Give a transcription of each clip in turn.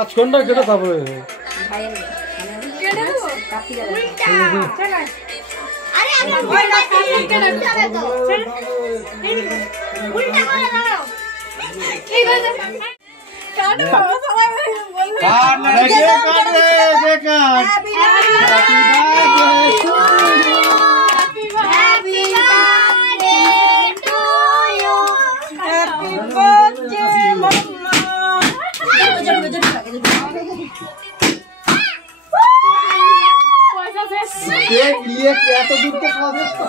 5 ঘন্টা কেটে তারপরে আরে আমি ভয়টা কেটে যাবে তো উল্টা করে দাও ঠিক আছে কাটো সবাই বলবে কাট রে cut happy birthday to you happy birthday mamma cake নিয়ে এত দূর থেকে খাওয়া যাচ্ছে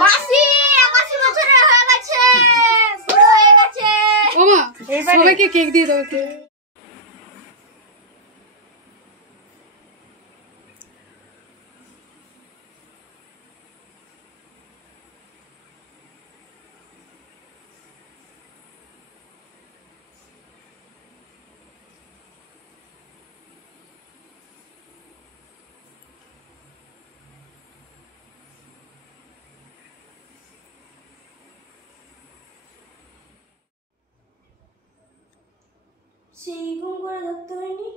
মাসি 81 বছরের হয়ে গেছে বড় হয়ে গেছে ওমা সবাইকে কেক দিয়ে দাও কে সেইরকম করে ধরতে হয়নি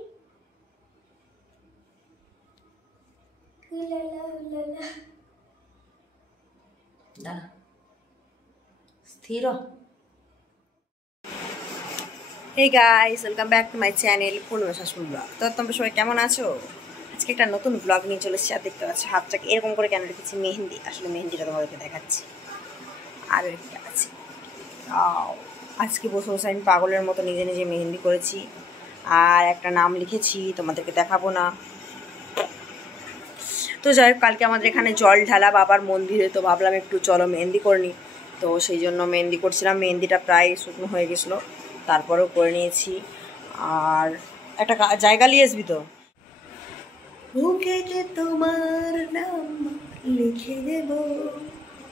স্থির Hey guys, welcome back to my channel পূর্ণিমা শাশুড়ি ব্লগ। তো তোমরা সবাই কেমন আছো? আজকে একটা নতুন ব্লগ নিয়ে চলে এসেছি। আর দেখতে পাচ্ছ হাতটাকে এরকম করে কেন রেখেছি মেহেন্দি। আসলে মেহেন্দিটা তোমাদেরকে দেখাচ্ছি। আর একটা আছে আজকে বসে বসে আমি পাগলের মতো নিজে নিজে মেহেন্দি করেছি। আর একটা নাম লিখেছি, তোমাদেরকে দেখাবো না। তো যাই হোক, কালকে আমাদের এখানে জল ঢালা বাবার মন্দিরে, তো ভাবলাম একটু চলো মেহেন্দি করে নিই। তো সেই জন্য মেহেন্দি করছিলাম। মেহেন্দিটা প্রায় শুকনো হয়ে গেছিলো, তারপরেও করে নিয়েছি। আর একটা জায়গা নিয়ে আসবি তো, বুকেতে তোমার নাম লিখে দেব।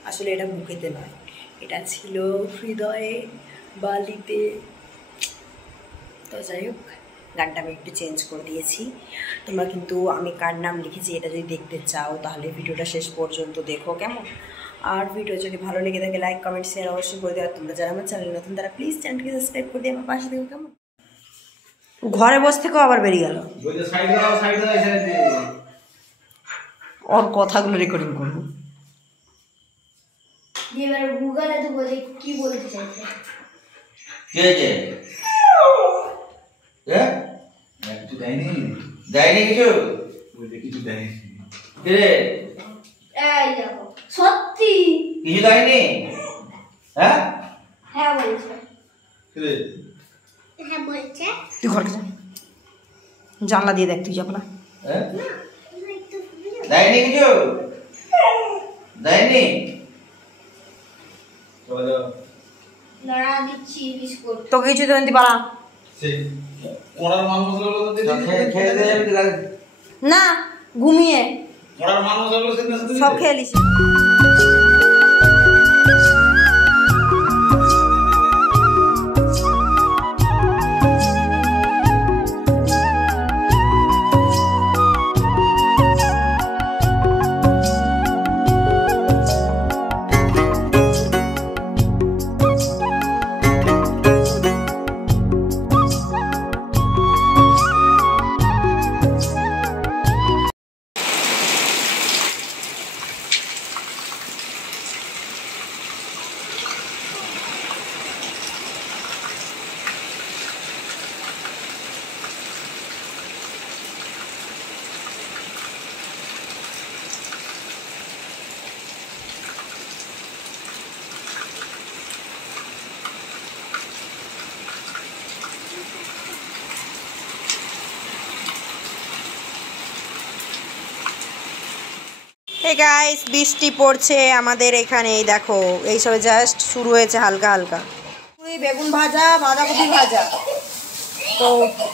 আসলে এটা বুকেতে নয়, এটা ছিল হৃদয়ে বালিতে। তো যাই হোক, গানটা আমি একটু চেঞ্জ করে দিয়েছি। তোমরা কিন্তু আমি কার নাম লিখেছি এটা যদি দেখতে চাও তাহলে ভিডিওটা শেষ পর্যন্ত দেখো, কেমন? আর ভিডিও যদি ভালো লেগে থাকে লাইক কমেন্ট শেয়ার অবশ্যই করে দেওয়া। তোমরা যারা আমার চ্যানেল নতুন তারা প্লিজ চ্যানেলকে সাবস্ক্রাইব করে দিয়ে আমার পাশে দেখো, কেমন? ঘরে বসে থেকেও আবার বেরিয়ে গেল। ওর কথাগুলো রেকর্ডিং করবো। এবার গুগলে তো বলে কি বলতে চাইছে কে কে কিছু দেয়নি দেয়নি কিছু বলতে কিছু দেয়নি কে এই দেখো সত্যি কিছু দেয়নি। হ্যাঁ হ্যাঁ বলছে কে হ্যাঁ বলছে তুই ঘরে যা, জানলা দিয়ে দেখ, তুই যাবো না। দেয়নি কিছু দেয়নি। লড়া দিচ্ছি বিস্কুট তোকে কিছু দেবেন পারা না, ঘুমিয়ে সব খেয়ে নিস। Hey guys, বৃষ্টি পড়ছে আমাদের এখানে। এই দেখো, এই সবে জাস্ট শুরু হয়েছে হালকা হালকা। বেগুন ভাজা, বাঁধাকপি ভাজা। তো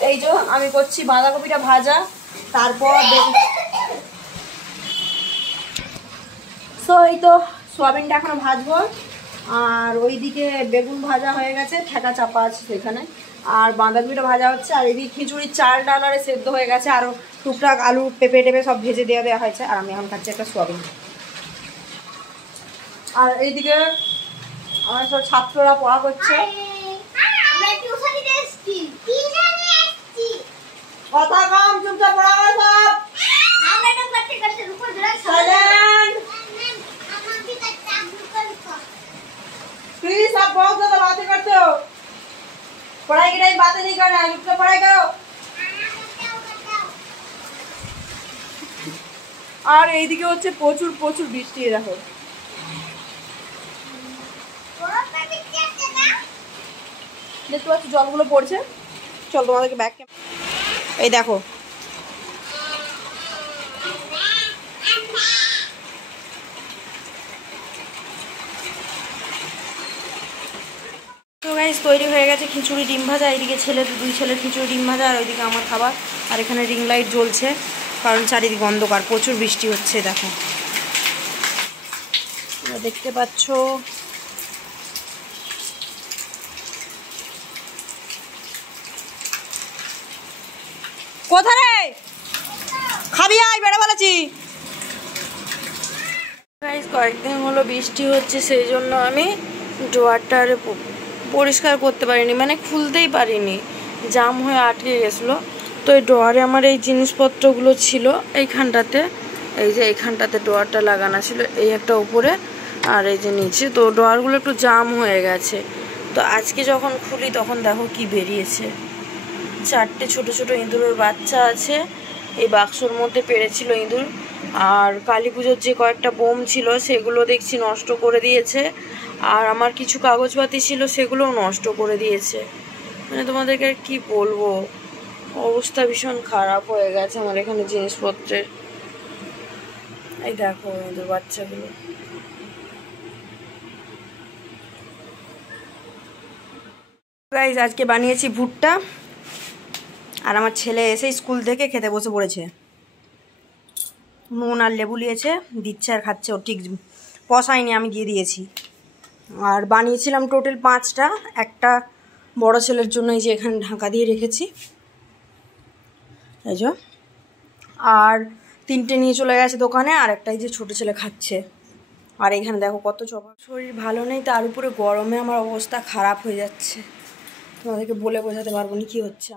এই যে আমি করছি বাঁধাকপিটা ভাজা, তারপর এই তো সোয়াবিনটা এখনো ভাজবো। আর ওইদিকে বেগুন ভাজা হয়ে গেছে, ঠেকা চাপা আছে সেখানে। আর বাঁধাকপিটা ভাজা হচ্ছে। আর এদিকে খিচুড়ির চাল ডাল আরে সেদ্ধ হয়ে গেছে, আরও টুকটাক আলু পেঁপে টেপে সব ভেজে দেওয়া হয়েছে। আর আমি এখন খাচ্ছি একটা সোয়াবিন। আর এইদিকে আমার সব ছাত্ররা পড়া করছে। কথা কম, চুপচাপ পড়া করো সব। प्लीज आप बहुत ज्यादा बातें करते हो। पढ़ाई की टाइम बातें नहीं करना है, चुपचाप पढ़ाई करो। আর এইদিকে হচ্ছে প্রচুর প্রচুর বৃষ্টি। দেখো দেখতে পাচ্ছ জলগুলো পড়ছে। চল তোমাদেরকে ব্যাক এই দেখো তো গাইস তৈরি হয়ে গেছে খিচুড়ি ডিম ভাজা। এইদিকে দুই ছেলের খিচুড়ি ডিম ভাজা, আর ওইদিকে আমার খাবার। আর এখানে রিং লাইট জ্বলছে কারণ চারিদিকে অন্ধকার, প্রচুর বৃষ্টি হচ্ছে। দেখো দেখতে পাচ্ছ কোথায় রে খাবি আয় বেড়া বলেছি। গাইস কয়েকদিন হলো বৃষ্টি হচ্ছে, সেই জন্য আমি ডোয়ারটা পরিষ্কার করতে পারিনি, মানে খুলতেই পারিনি, জাম হয়ে আটকে গেছিলো। তো এই ডোয়ারে আমার এই জিনিসপত্রগুলো ছিল এইখানটাতে, এই যে এইখানটাতে ডোয়ারটা লাগানো ছিল, এই একটা উপরে আর এই যে নিচে। তো ডোয়ারগুলো একটু জাম হয়ে গেছে। তো আজকে যখন খুলি তখন দেখো কি বেরিয়েছে, 4টে ছোট ছোট ইঁদুরের বাচ্চা আছে। এই বাক্সর মধ্যে পেড়েছিল ইঁদুর। আর কালী পুজোর যে কয়েকটা বোম ছিল সেগুলো দেখছি নষ্ট করে দিয়েছে। আর আমার কিছু কাগজপাতি ছিল সেগুলোও নষ্ট করে দিয়েছে। মানে তোমাদেরকে কি বলবো, অবস্থা ভীষণ খারাপ হয়ে গেছে আমার এখানে জিনিসপত্রের। এই দেখো ইঁদুর বাচ্চাগুলো। গাইস আজকে বানিয়েছি ভুট্টা, আর আমার ছেলে এসে স্কুল থেকে খেতে বসে পড়েছে। নুন আর লেবু নিয়েছে, দিচ্ছে আর খাচ্ছে। ও ঠিক পসায়নি, আমি দিয়ে দিয়েছি। আর বানিয়েছিলাম টোটাল 5টা, একটা বড় ছেলের জন্য এই যে এখানে ঢাকা দিয়ে রেখেছি, এই যে। আর 3টে নিয়ে চলে গেছে দোকানে, আর একটা এই যে ছোটো ছেলে খাচ্ছে। আর এখানে দেখো কত চপা। শরীর ভালো নেই, তার উপরে গরমে আমার অবস্থা খারাপ হয়ে যাচ্ছে। তোমাদেরকে বলে বোঝাতে পারবো না কি হচ্ছে।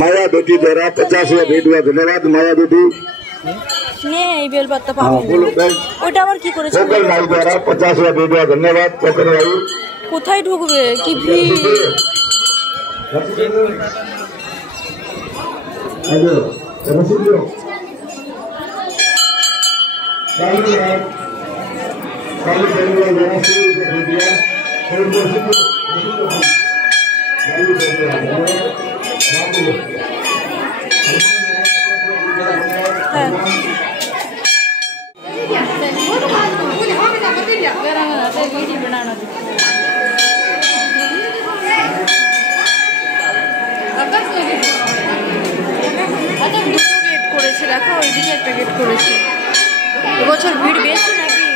माया बेटी द्वारा 50 भेंट हुआ, धन्यवाद माया बेटी ने এই বেলপাতা পাবে ওইটা আবার কি করেছে? कोकल भाई द्वारा 50 भेंट हुआ, धन्यवाद कोकल भाई। কোথায় ঢুকবে কি ভিড়। আজো রসিদো কালি কালি বেলুয়া জানাসি ভিডিও ফোন করছিলো কালি বেলুয়া দুটো গেট করেছে দেখো, ওইদিকে একটা গেট করেছে। এবছর ভিড় বেশি নাকি?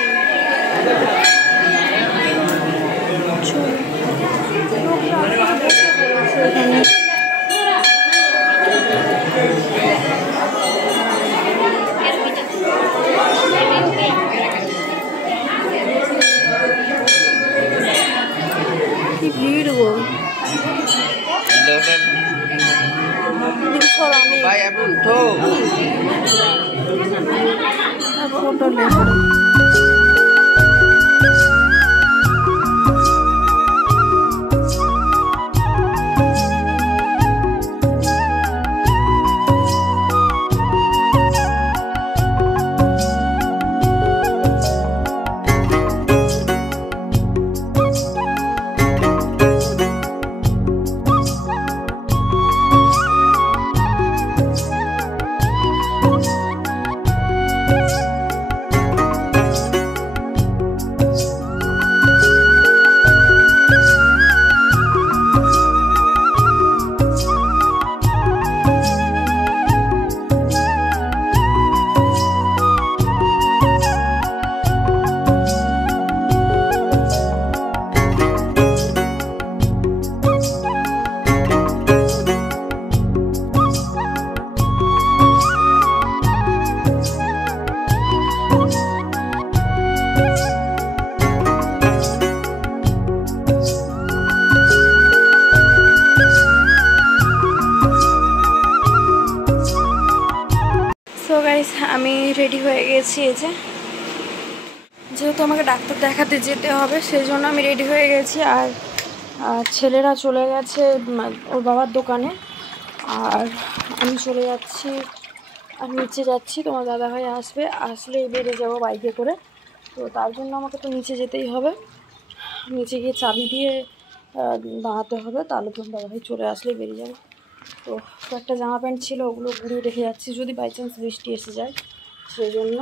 এখানে কি ভিড় গো। ফটো লেখা হয়ে গেছি। এই যে যেহেতু আমাকে ডাক্তার দেখাতে যেতে হবে সেই জন্য আমি রেডি হয়ে গেছি। আর ছেলেরা চলে গেছে ওর বাবার দোকানে, আর আমি চলে যাচ্ছি আর নিচে যাচ্ছি। তোমার দাদাভাই আসলে বেরিয়ে যাবো বাইকে করে। তো তার জন্য আমাকে তো নিচে যেতেই হবে, নিচে গিয়ে চাবি দিয়ে দাঁড়াতে হবে, তাহলে তোমার দাদাভাই চলে আসলেই বেরিয়ে যাবো। তো একটা জামা প্যান্ট ছিল ওগুলো ঘুরিয়ে রেখে যাচ্ছি, যদি বাই চান্স বৃষ্টি এসে যায় সেই জন্য।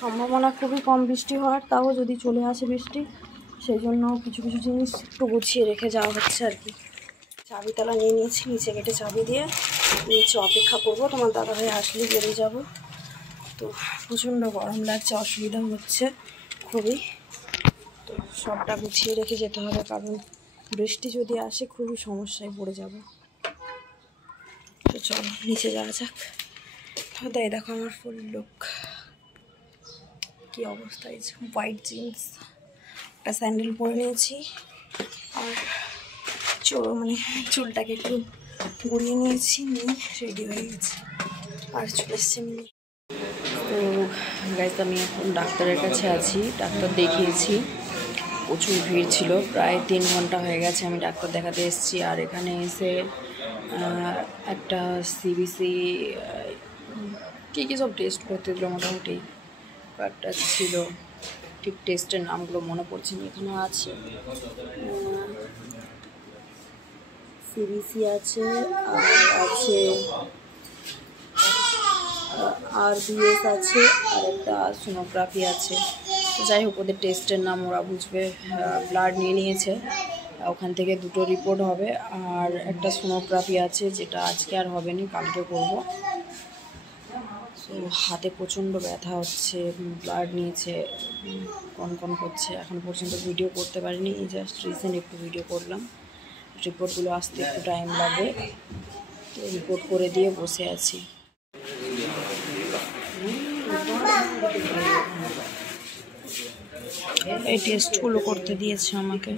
সম্ভাবনা খুবই কম বৃষ্টি হওয়ার, তাও যদি চলে আসে বৃষ্টি সেই জন্য কিছু কিছু জিনিস একটু গুছিয়ে রেখে যাওয়া হচ্ছে আর কি। চাবিতালা নিয়ে নিয়েছি, নিচে গেটে চাবি দিয়ে নিচে অপেক্ষা করব, তোমার দাদাভাই আসলে বেরিয়ে যাব। তো প্রচণ্ড গরম লাগছে, অসুবিধা হচ্ছে খুবই। তো সবটা গুছিয়ে রেখে যেতে হবে, কারণ বৃষ্টি যদি আসে খুবই সমস্যায় পড়ে যাব। তো চলো নিচে যাওয়া যাক। তাই দেখো আমার ফুল লুক কি অবস্থা। এই হোয়াইট জিন্স, একটা স্যান্ডেল পরে নিয়েছি, আর চুলটাকে একটু ঘুরিয়ে নিয়েছি, নিয়ে রেডি হয়ে গেছি আর চলে এসছি আমি। তো গাইজ আমি এখন ডাক্তারের কাছে আছি, ডাক্তার দেখিয়েছি, প্রচুর ভিড় ছিল, প্রায় 3 ঘন্টা হয়ে গেছে আমি ডাক্তার দেখাতে এসেছি। আর এখানে এসে একটা সিবিসি কী সব টেস্ট করতে দিল, মোটামুটি কয়েকটা ছিল, ঠিক টেস্টের নামগুলো মনে পড়ছে না। এখানে আছে সিবিসি আছে, আর আছে RBS আছে, আর একটা সোনোগ্রাফি আছে। তো যাই হোক, ওদের টেস্টের নাম ওরা বুঝবে। ব্লাড নিয়ে নিয়েছে, ওখান থেকে 2টো রিপোর্ট হবে, আর একটা সোনোগ্রাফি আছে যেটা আজকে আর হবে না, কালকে করবো। তো হাতে প্রচণ্ড ব্যথা হচ্ছে, ব্লাড নিয়েছে, কন করছে। এখন পর্যন্ত ভিডিও করতে পারিনি, জাস্ট রিসেন্ট একটু ভিডিও করলাম। রিপোর্টগুলো আসতে একটু টাইম লাগে, তো রিপোর্ট করে দিয়ে বসে আছি। এই টেস্টগুলো করতে দিয়েছে আমাকে।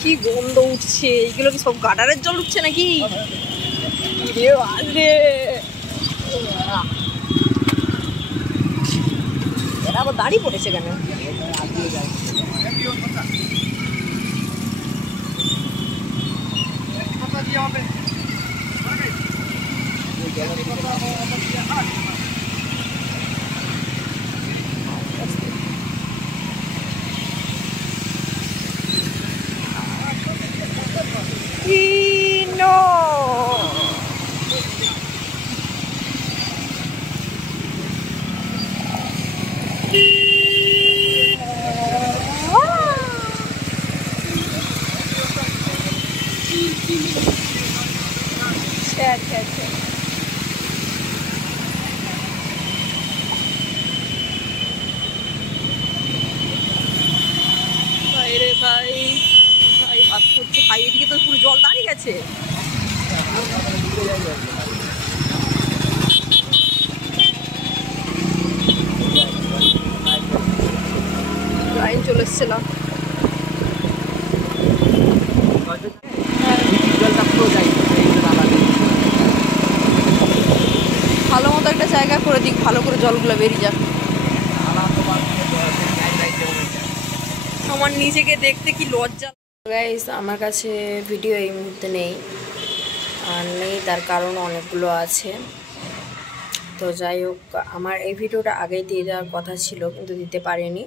কি গন্ধ উঠছে, এগুলো কি সব গাডারের জল উঠছে নাকি? এরা আবার দাড়ি পড়েছে কেন? ভাই এদিকে তো পুরো জল দাঁড়িয়ে গেছে। লাইন চলে এসছিলাম। ভালো মতো একটা জায়গা করে দিক, ভালো করে জলগুলো বেরিয়ে যাক। আমার নিজেকে দেখতে কি লজ্জা। গাইস, আমার কাছে ভিডিও এই মুহূর্তে নেই, তার কারণ অনেকগুলো আছে। তো যাই হোক, আমার এই ভিডিওটা আগেই দিয়ে দেওয়ার কথা ছিল, কিন্তু দিতে পারিনি,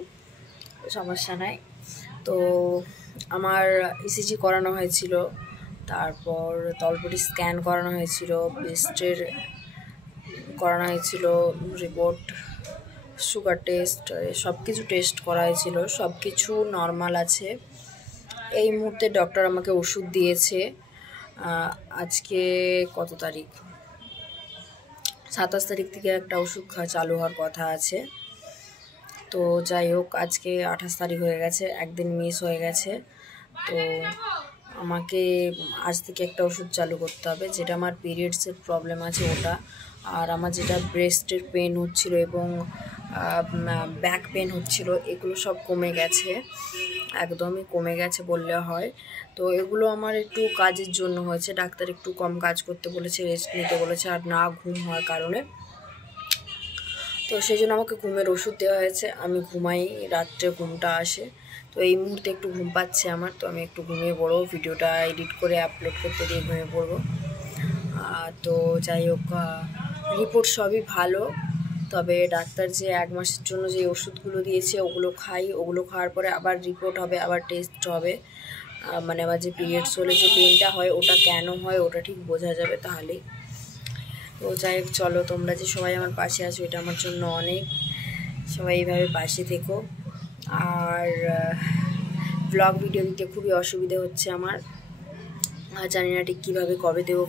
সমস্যা নাই। তো আমার ইসিজি করানো হয়েছিল, তারপর তলপটি স্ক্যান করানো হয়েছিল, ব্রেস্টের করানো হয়েছিল রিপোর্ট, সুগার টেস্ট, সব কিছু টেস্ট করা হয়েছিল, সব কিছু নর্মাল আছে। এই মুহূর্তে ডক্টর আমাকে ওষুধ দিয়েছে। আজকে কত তারিখ? 27 তারিখ থেকে একটা ওষুধ চালু হওয়ার কথা আছে। তো যাই হোক, আজকে 28 তারিখ হয়ে গেছে, একদিন মিস হয়ে গেছে। তো আমাকে আজ থেকে একটা ওষুধ চালু করতে হবে, যেটা আমার পিরিয়ডসের প্রবলেম আছে ওটা, আর আমার যেটা ব্রেস্টের পেন হচ্ছিল এবং ব্যাক পেন হচ্ছিল, এগুলো সব কমে গেছে, একদমই কমে গেছে বললে হয়। তো এগুলো আমার একটু কাজের জন্য হয়েছে, ডাক্তার একটু কম কাজ করতে বলেছে, রেস্ট নিতে বলেছে, আর না ঘুম হওয়ার কারণে। তো সেই জন্য আমাকে ঘুমের ওষুধ দেওয়া হয়েছে, আমি ঘুমাই, রাত্রে ঘুমটা আসে। তো এই মুহূর্তে একটু ঘুম পাচ্ছে আমার, তো আমি একটু ঘুমিয়ে পড়বো, ভিডিওটা এডিট করে আপলোড করতে দিয়ে ঘুমিয়ে পড়বো। তো যাই হোক, রিপোর্ট সবই ভালো, তবে ডাক্তার যে 1 মাসের জন্য যে ওষুধগুলো দিয়েছে ওগুলো খাই, ওগুলো খাওয়ার পরে আবার রিপোর্ট হবে, আবার টেস্ট হবে, মানে আবার যে পিরিয়ডস হলে যে পেনটা হয় ওটা কেন হয় ওটা ঠিক বোঝা যাবে তাহলেই। তো যাই হোক, চলো, তোমরা যে সবাই আমার পাশে আছো এটা আমার জন্য অনেক, সবাই এইভাবে পাশে থেকো। আর ব্লগ ভিডিও দিতে খুবই অসুবিধে হচ্ছে আমার, জানি না ঠিক কীভাবে কবে দেবো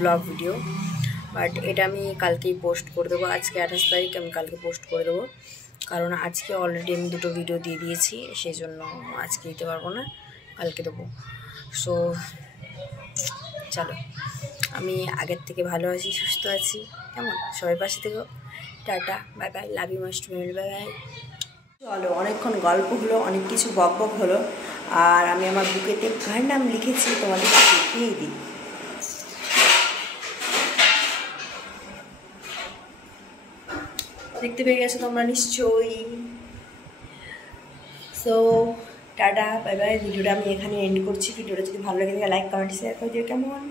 ব্লগ ভিডিও, বাট এটা আমি কালকেই পোস্ট করে দেবো। আজকে 28 তারিখ, আমি কালকে পোস্ট করে দেবো, কারণ আজকে অলরেডি আমি 2টো ভিডিও দিয়ে দিয়েছি, সেই জন্য আজকে দিতে পারবো না, কালকে দেবো। সো চলো, আমি আগের থেকে ভালো আছি, সুস্থ আছি, কেমন, সবাই পাশে থেকো, tata, bye bye, love you must bye bye. চলো, অনেকক্ষণ গল্প হলো, অনেক কিছু বকবক হলো, আর আমি আমার বুকেতে কার নাম লিখেছি তোমাদেরকে দেখিয়েই দিই। দেখতে পেয়ে গেছো তোমরা নিশ্চয়ই। সো টাটা, বাই বাই, ভিডিওটা আমি এখানে এন্ড করছি। ভিডিওটা যদি ভালো লাগে লাইক কমেন্ট শেয়ার করে দিও, কেমন।